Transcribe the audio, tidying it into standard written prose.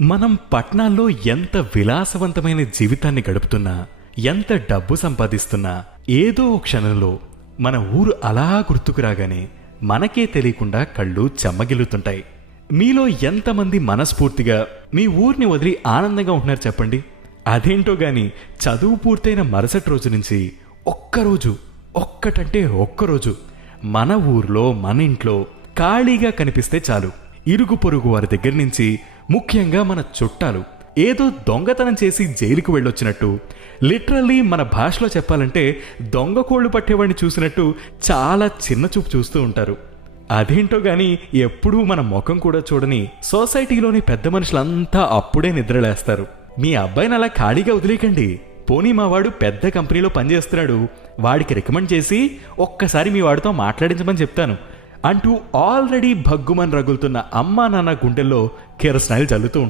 మనం పట్నాల్లో ఎంత విలాసవంతమైన జీవితాన్ని గడుపుతున్నా, ఎంత డబ్బు సంపాదిస్తున్నా, ఏదో ఓ క్షణంలో మన ఊరు అలా గుర్తుకు రాగానే మనకే తెలియకుండా కళ్ళు చెమ్మగిల్లుతుంటాయి. మీలో ఎంతమంది మనస్ఫూర్తిగా మీ ఊరిని వదిలి ఆనందంగా ఉంటున్నారు చెప్పండి? అదేంటో గాని చదువు పూర్తయిన మరుసటి రోజు నుంచి ఒక్కరోజు మన ఊర్లో మన ఇంట్లో ఖాళీగా కనిపిస్తే చాలు, ఇరుగు పొరుగు వారి దగ్గర నుంచి, ముఖ్యంగా మన చుట్టాలు ఏదో దొంగతనం చేసి జైలుకు వెళ్ళొచ్చినట్టు, లిటరల్లీ మన భాషలో చెప్పాలంటే దొంగ కోళ్లు పట్టేవాడిని చూసినట్టు చాలా చిన్న చూపు చూస్తూ ఉంటారు. అదేంటో గాని ఎప్పుడూ మన ముఖం కూడా చూడని సొసైటీలోని పెద్ద మనుషులంతా అప్పుడే నిద్రలేస్తారు. మీ అబ్బాయిని అలా ఖాళీగా వదిలేకండి, పోనీ మా వాడు పెద్ద కంపెనీలో పనిచేస్తున్నాడు, వాడికి రికమెండ్ చేసి ఒక్కసారి మీ వాడితో మాట్లాడించమని చెప్తాను అంటూ ఆల్రెడీ భగ్గుమని రగులుతున్న అమ్మా నాన్న గుండెల్లో కిరసనాయిలు చల్లుతూ ఉంటారు.